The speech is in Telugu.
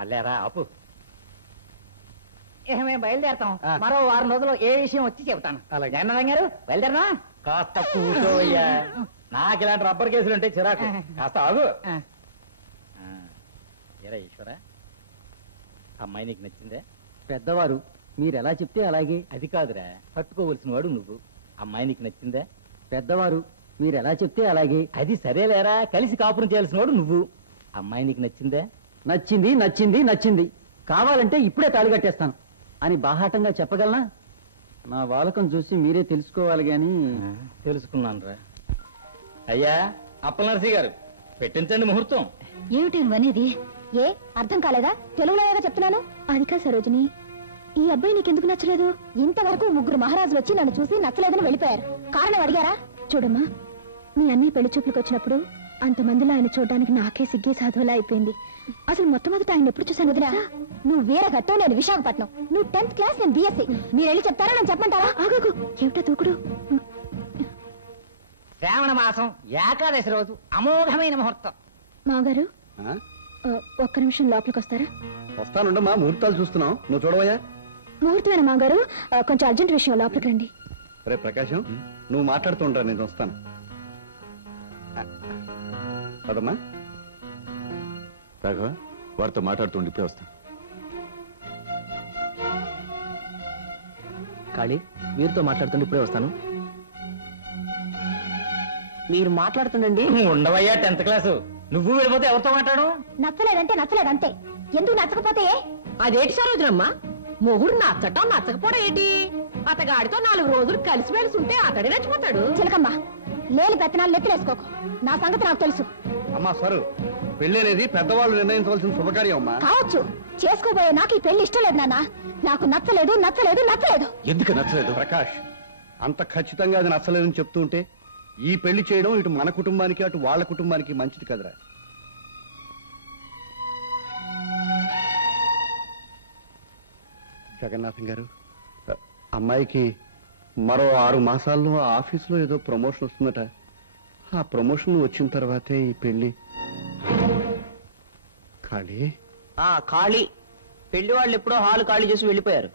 చాలేరా ఆపు. మేము బయలుదేరతాం. మరో 6 రోజుల్లో ఏ విషయం వచ్చి చెబుతాను. జగన్నాథం గారు బయలుదేరనా? కాస్త కూర్చోయ్యా. నాకు ఇలాంటి రబ్బర్ కేసులు అంటే చిరాకు. కాస్త ఆగు. ఏరా ఈశ్వర, అమ్మాయి నీకు నచ్చిందే? పెద్దవారు మీరు ఎలా చెప్తే అలాగే. అది కాదురా, పట్టుకోవలసిన వాడు నువ్వు. అమ్మాయి నీకు నచ్చిందే? పెద్దవారు మీరు ఎలా చెప్తే అలాగే. అది సరేలేరా, కలిసి కాపురం చేయాల్సిన వాడు నువ్వు. అమ్మాయి నీకు నచ్చిందే? నచ్చింది నచ్చింది నచ్చింది, కావాలంటే ఇప్పుడే తాళి కట్టేస్తాను అని బాహాటంగా చెప్పగలనా? నా వాలకం చూసి మీరే తెలుసుకోవాలి గాని. తెలుసుకున్నాను రా. అయ్యా అప్పలనరసి గారు, పెట్టించండి ముహూర్తం. ఏమిటి నువ్వనేది? ఏ అర్థం కాలేదా? తెలుగులోగా చెప్తున్నాను. అది కాదు సరోజిని, ఈ అబ్బాయి నీకెందుకు నచ్చలేదు? ఇంతవరకు 3 మహారాజులు వచ్చి నన్ను చూసి నచ్చలేదని వెళ్ళిపోయారు. కారణం అడిగారా? చూడమ్మా, మీ అన్నయ్య పెళ్లి చూపులకు వచ్చినప్పుడు అంతమందిలో ఆయన చూడడానికి నాకే సిగ్గే సాధువులా అయిపోయింది. అసలు మొట్టమొదట ఆయన ఎప్పుడు చూసాను వదినా? నువ్వు వీరఘట్టం, నేను విశాఖపట్నం. నువ్వు 10th క్లాస్, నేను BSc. మీరు వెళ్ళి చెప్తారా, నేను చెప్పమంటారా? ఆగు, ఏమిటా దూకుడు? శ్రావణ మాసం ఏకాదశి రోజు అమోఘమైన ముహూర్తం. మాగారు ఒక్క నిమిషం లోపలికి వస్తారా? వస్తానుండమ్మా, ముహూర్తాలు చూస్తున్నాం. నువ్వు చూడవయ్యా. ముహూర్తమేనా మాగారు? కొంచెం అర్జెంట్ విషయం, లోపలికి రండి. రే ప్రకాశం, నువ్వు మాట్లాడుతూ ఉంటా, నేను వస్తాను. పదమ్మా. రాఘవ, వారితో మాట్లాడుతుండి ఇప్పుడే వస్తాను. కాళీ, వీరితో మాట్లాడుతుంటే ఇప్పుడే వస్తాను. మీరు మాట్లాడుతుండండి. ఉండవయ్యా 10th క్లాసు. నువ్వు వెళ్ళిపోతే ఎవరితో మాట్లాడు? నచ్చలేదంటే నచ్చలేదంతే. ఎందుకు నచ్చకపోతే? అదేంటి సరోజనమ్మా, మొగుడు నచ్చటం నచ్చకపోవడం ఏంటి? అతగాడితో 4 రోజులు కలిసి మెలిసి ఉంటే అతడే నచ్చిపోతాడు. చిలకమ్మా, లేని పెత్తనాలు నెత్తిలేసుకోకు. నా సంగతి నాకు తెలుసు. అమ్మా సరు, పెళ్లి అనేది పెద్దవాళ్ళు నిర్ణయించవలసిన శుభకార్యం అమ్మా. కావచ్చు, చేసుకోబోయే నాకు ఈ పెళ్లి ఇష్టం లేదు నాన్న. నాకు నచ్చలేదు నచ్చలేదు నచ్చలేదు. ఎందుకు నచ్చలేదు? ప్రకాష్, అంత ఖచ్చితంగా అది నచ్చలేదని చెప్తూ ఉంటే ఈ పెళ్లి చేయడం ఇటు మన కుటుంబానికి అటు వాళ్ళ కుటుంబానికి మంచిది కదరా. జగన్నాథం గారు, అమ్మాయికి మరో 6 మాసాల్లో ఆఫీసులో ఏదో ప్రమోషన్ వస్తుందట. ఆ ప్రమోషన్ వచ్చిన తర్వాతే ఈ పెళ్లి. ఖాళీ ఖాళీ పెళ్లి వాళ్ళు ఎప్పుడో హాలు ఖాళీ చేసి వెళ్ళిపోయారు.